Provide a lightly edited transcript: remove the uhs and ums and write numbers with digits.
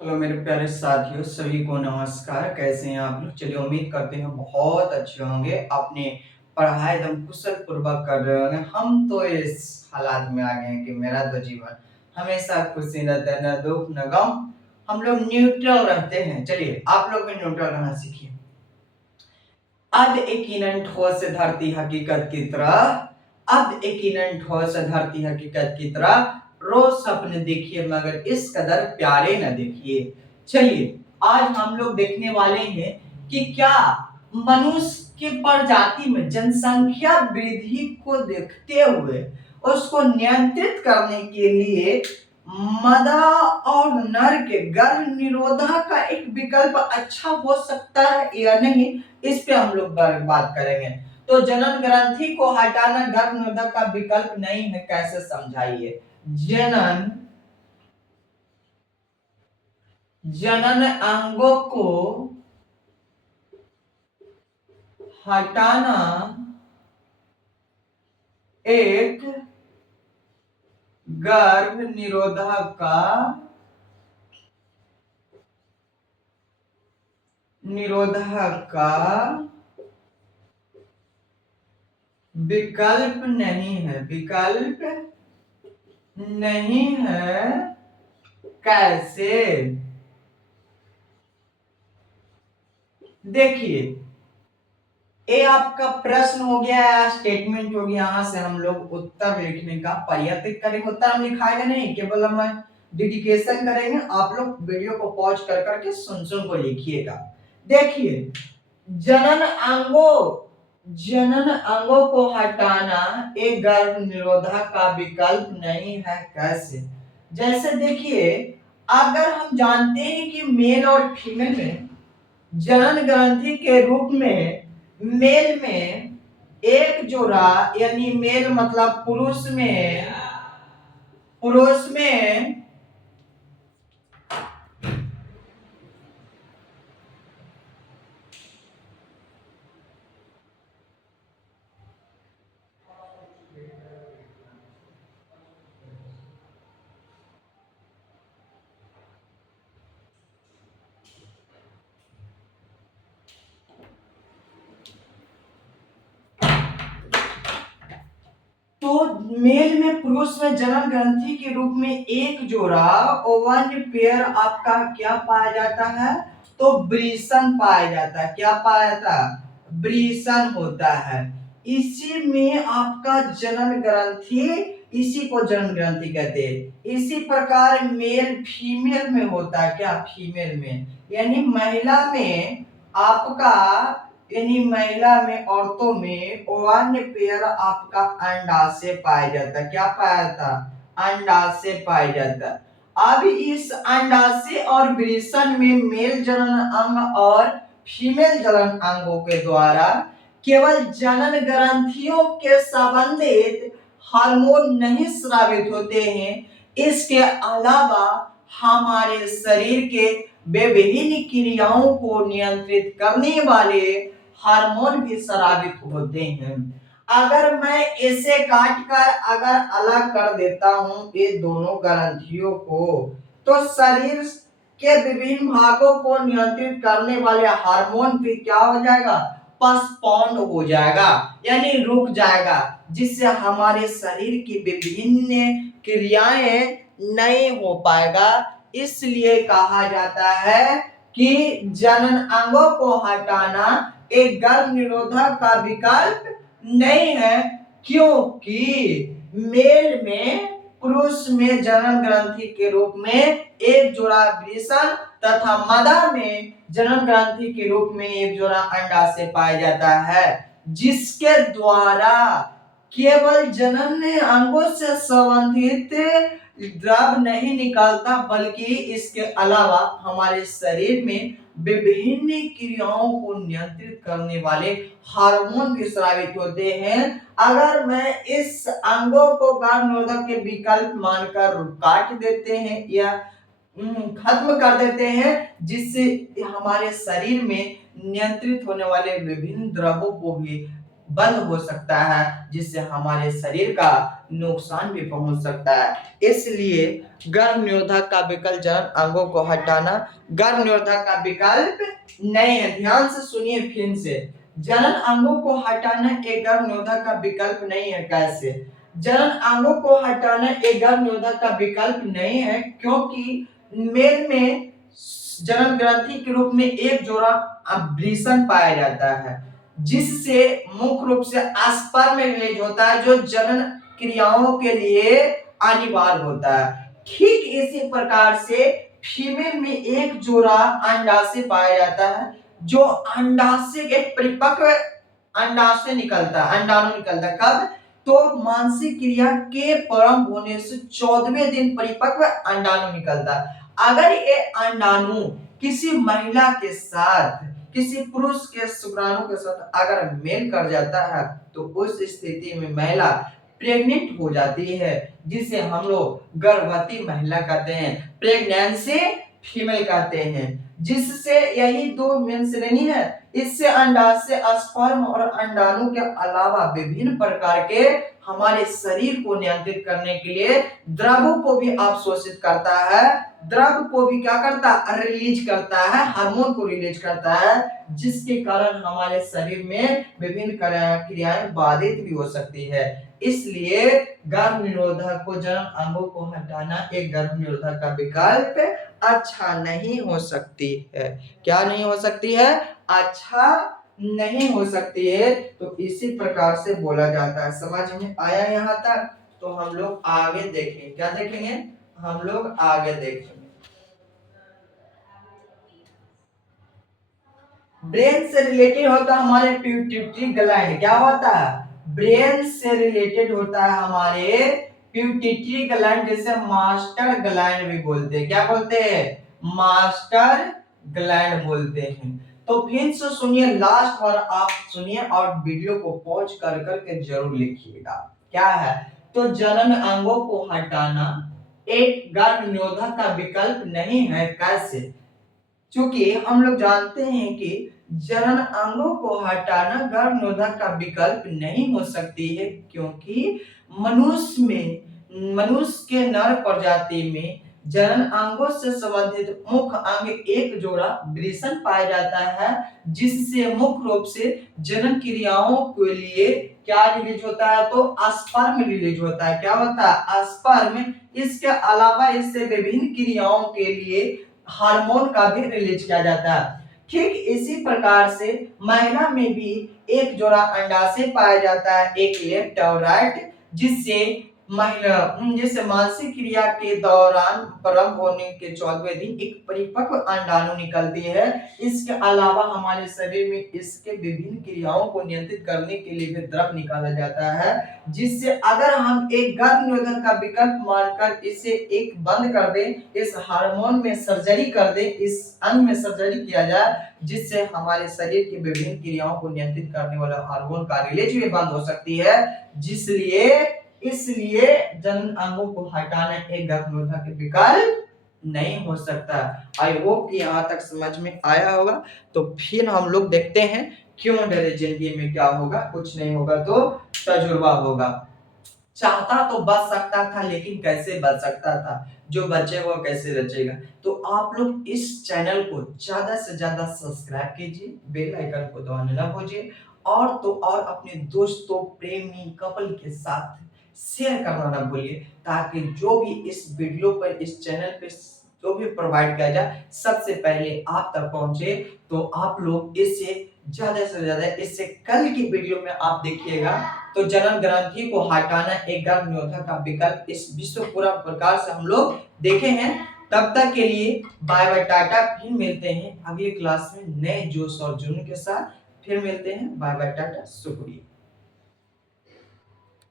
Hello मेरे प्यारे साथियों, सभी को नमस्कार। कैसे हैं आप लोग? चलिए, उम्मीद करते हैं बहुत अच्छे होंगे। अपने पढ़ाई एकदम कुशल पूर्वक कर रहे होंगे। हम तो इस हालात में आ गए हैं कि मेरा तो जीवन हमेशा खुशी रहता है, न दुख न गम। हम लोग न्यूट्रल रहते हैं। चलिए, आप लोग भी न्यूट्रल रहना सीखिए। अब यकीनन ठोस धरती हकीकत की तरह अब यकीनन ठोस धरती हकीकत की तरह रोज सपने देखिए, मगर इस कदर प्यारे न देखिए। चलिए, आज हम लोग देखने वाले हैं कि क्या मनुष्य की प्रजाति में जनसंख्या वृद्धि को देखते हुए उसको नियंत्रित करने के लिए मादा और नर के गर्भ निरोधक का एक विकल्प अच्छा हो सकता है या नहीं, इस पे हम लोग बात करेंगे। तो जनन ग्रंथि को हटाना गर्भ निरोधक का विकल्प नहीं है, कैसे समझाइए? जनन जनन अंगों को हटाना एक गर्भ निरोधक का विकल्प नहीं है। विकल्प नहीं है, कैसे? देखिए, ये आपका प्रश्न हो गया या स्टेटमेंट हो गया। यहां से हम लोग उत्तर लिखने का प्रयत्न करेंगे। उत्तर हम लिखाएंगे नहीं, केवल हम डिडिकेशन करेंगे। आप लोग वीडियो को पॉज कर करके सुन सुन को लिखिएगा। देखिए, जनन अंगों जनन अंगों को हटाना एक गर्भ निरोधक का विकल्प नहीं है, कैसे? जैसे देखिए, अगर हम जानते हैं कि मेल और फीमेल में जनन ग्रंथि के रूप में मेल में एक जोड़ा, यानी मेल मतलब पुरुष में तो मेल में पुरुष में जनन ग्रंथि के रूप में एक जोड़ा ओवन पेयर आपका क्या पाया जाता है? तो ब्रीसन पाया जाता है। क्या पाया जाता है? ब्रीसन होता है। इसी में आपका जनन ग्रंथि, इसी को जनन ग्रंथि कहते हैं। इसी प्रकार मेल फीमेल में होता है। क्या? फीमेल में, यानी महिला में आपका, यानी महिला में, औरतों में ओवान्य पेयर आपका अंडाशय पाया जाता है। क्या पाया जाता? अंडाशय पाया जाता है। अब इस अंडाशय और वृषण में मेल जनन अंग और फीमेल जनन अंगों के द्वारा केवल जनन ग्रंथियों के संबंधित हार्मोन नहीं स्रावित होते हैं, इसके अलावा हमारे शरीर के विभिन्न क्रियाओं को नियंत्रित करने वाले हार्मोन भी स्रावित होते हैं। अगर मैं इसे काट कर अगर अलग कर देता हूं ये दोनों ग्रंथियों को, तो शरीर के विभिन्न भागों को नियंत्रित करने वाले हार्मोन भी क्या हो जाएगा? पोस्टपोन्ड हो जाएगा, यानी रुक जाएगा, जिससे हमारे शरीर की विभिन्न क्रियाएं नहीं हो पाएगा। इसलिए कहा जाता है कि जनन अंगों को हटाना एक गर्भ निरोधक का विकल्प नहीं है, क्योंकि मेल में पुरुष में जनन ग्रंथि के रूप में एक जोड़ा वृषण तथा मादा में जनन ग्रंथि के रूप में एक जोड़ा अंडाशय पाया जाता है, जिसके द्वारा केवल जनन अंगों से संबंधित द्रव नहीं निकलता, बल्कि इसके अलावा हमारे शरीर में विभिन्न क्रियाओं को नियंत्रित करने वाले हार्मोन भी स्रावित होते हैं। अगर मैं इस अंगों को गर्भ निरोधक के विकल्प मानकर काट देते हैं या खत्म कर देते हैं, जिससे हमारे शरीर में नियंत्रित होने वाले विभिन्न द्रवों को भी बंद हो सकता है, जिससे हमारे शरीर का नुकसान भी पहुंच सकता है। इसलिए गर्भ निरोधक का विकल्प जनन अंगों को हटाना गर्भ निरोधक का विकल्प नहीं है। ध्यान से सुनिए फिर से, जनन अंगों को हटाना एक गर्भ निरोधक का विकल्प नहीं है। कैसे? जनन अंगों को हटाना एक गर्भ निरोधक का विकल्प नहीं है, क्योंकि मेल में जनन ग्रंथि के रूप में एक जोड़ा अभ्रीषण पाया जाता है, जिससे मुख्य रूप से स्पर्म रिलीज होता है, जो जनन क्रियाओं के लिए अनिवार्य होता है। ठीक इसी प्रकार से फीमेल में एक जोड़ा अंडाशय पाया जाता है, जो अंडाशय एक परिपक्व अंडाशय निकलता है, अंडाणु निकलता है। कब? तो मानसिक क्रिया के प्रारंभ होने से 14वें दिन परिपक्व अंडाणु निकलता है। अगर ये अंडाणु किसी महिला के साथ, किसी पुरुष के शुक्राणु के साथ अगर मेल कर जाता है, तो उस स्थिति में महिला प्रेग्नेंट हो जाती है, जिसे हम लोग गर्भवती महिला कहते हैं, प्रेगनेंसी फीमेल कहते हैं। जिससे यही दो मेन श्रेणी है। इससे अंडाशय, स्पर्म और अंडाणु के अलावा विभिन्न प्रकार के हमारे शरीर को नियंत्रित करने के लिए द्रवों को भी अवशोषित करता है, द्रव को भी क्या करता है? रिलीज करता है, हार्मोन को रिलीज करता है, जिसके कारण हमारे शरीर में विभिन्न क्रियाएं बाधित भी हो सकती है। इसलिए गर्भ निरोधक को, जनन अंगों को हटाना एक गर्भ निरोधक का विकल्प अच्छा नहीं हो सकती है। क्या नहीं हो सकती है? अच्छा नहीं हो सकती है। तो इसी प्रकार से बोला जाता है। समझ में आया यहाँ तक? तो हम लोग आगे देखेंगे। क्या देखेंगे? हम लोग आगे देखेंगे। ब्रेन से रिलेटेड होता है हमारे पिट्यूटरी ग्लैंड। क्या होता है? ब्रेन से रिलेटेड होता है हमारे पिट्यूटरी ग्लैंड, जिसे मास्टर ग्लैंड भी बोलते हैं। क्या बोलते हैं? मास्टर ग्लैंड बोलते हैं। तो फिर से सुनिए लास्ट और आप सुनिए और वीडियो को पॉज कर करके जरूर लिखिएगा। क्या है? तो जनन अंगों को हटाना एक गर्भ निरोधक का विकल्प नहीं है। कैसे? क्योंकि हम लोग जानते हैं कि जनन अंगों को हटाना गर्भ निरोधक का विकल्प नहीं हो सकती है, क्योंकि मनुष्य के नर प्रजाति में जनन अंगों से संबंधित मुख्य अंग एक जोड़ा वृषण पाया जाता है, जिससे मुख्य रूप से जनन क्रियाओं के लिए क्या रिलीज होता है? तो स्पर्म रिलीज होता है। क्या होता है? स्पर्म। इसके अलावा इससे विभिन्न क्रियाओं के लिए हार्मोन का भी रिलीज किया जाता है। ठीक इसी प्रकार से महिला में भी एक जोड़ा अंडाशय पाया जाता है, एक लेफ्ट और राइट, जिससे मानसिक क्रिया के दौरान प्रारंभ होने के 14वें दिन एक परिपक्व अंडाणु निकलती है। इसके अलावा हमारे शरीर में इसके विभिन्न क्रियाओं को नियंत्रित करने के लिए भी द्रव निकाला जाता है, जिससे अगर हम एक गर्भ निरोधक का विकल्प मानकर इसे एक बंद कर दें, इस हार्मोन में सर्जरी कर दें, इस अंग में सर्जरी किया जाए, जिससे हमारे शरीर की विभिन्न क्रियाओं को नियंत्रित करने वाला हार्मोन का रिलीज भी बंद हो सकती है। इसलिए जनन अंगों को हटाना एक गर्भ निरोधक के विकल्प नहीं हो सकता। आई होप कि यहाँ तक समझ में आया होगा। तो फिर हम लोग देखते हैं क्यों डरे जिंदगी में क्या होगा, कुछ नहीं होगा तो तजुर्बा होगा। चाहता तो बच सकता था, लेकिन कैसे बच सकता था? जो बचेगा वो कैसे बचेगा? तो आप लोग इस चैनल को ज्यादा से ज्यादा सब्सक्राइब कीजिए, बेल आइकन को दबाना ना भूलिए, और तो और अपने दोस्तों, प्रेमी, कपल के साथ शेयर करना ना भूलिए, ताकि जो भी इस वीडियो पर, इस चैनल पे जो भी प्रोवाइड किया जाए, सबसे पहले आप तक पहुंचे। तो आप लोग इससे ज्यादा से ज्यादा, इससे कल की वीडियो में आप देखिएगा, तो जनन ग्रंथि को हटाना एक गर्भ निरोधक का विकल्प इस विश्व पूरा प्रकार से हम लोग देखे हैं। तब तक के लिए बाय बाय, टाटा। फिर मिलते हैं अगली क्लास में नए जोश और जुनून के साथ। फिर मिलते हैं। बाय बाय, टाटा, शुक्रिया।